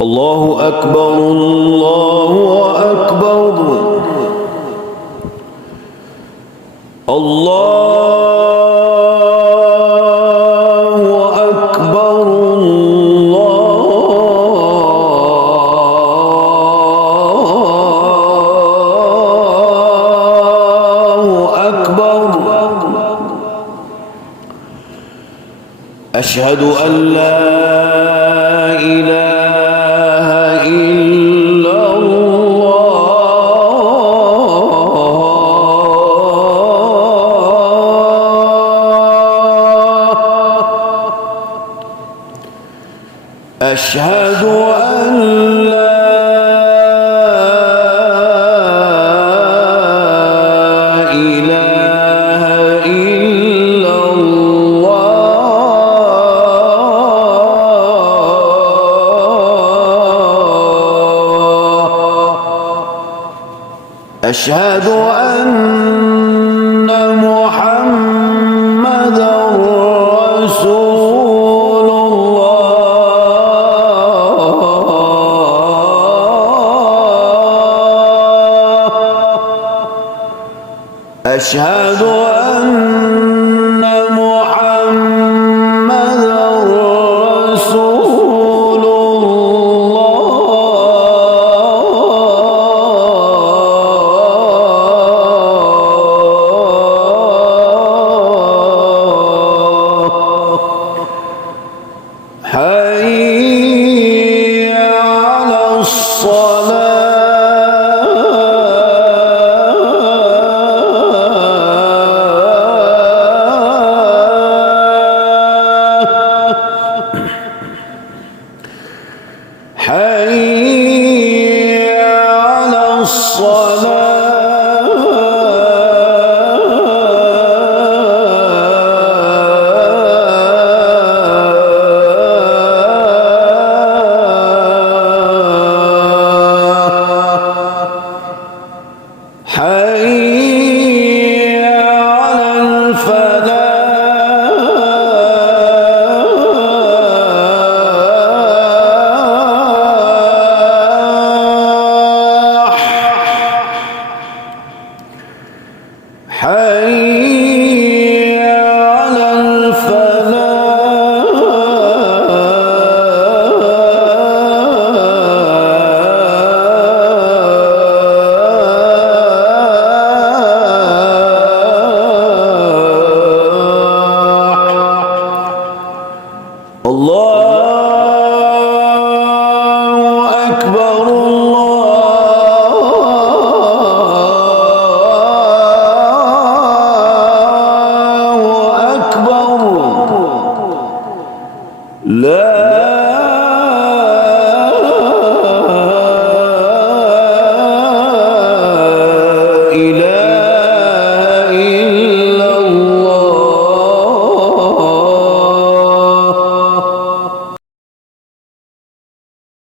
الله أكبر الله أكبر الله أكبر الله أكبر. أشهد أن لا إله إلا الله. أشهد أن لا إله إلا الله. أشهد أن محمدًا رسول الله. أشهد أن محمدًا رسول الله. حي على الصلاة. حي على الصلاة.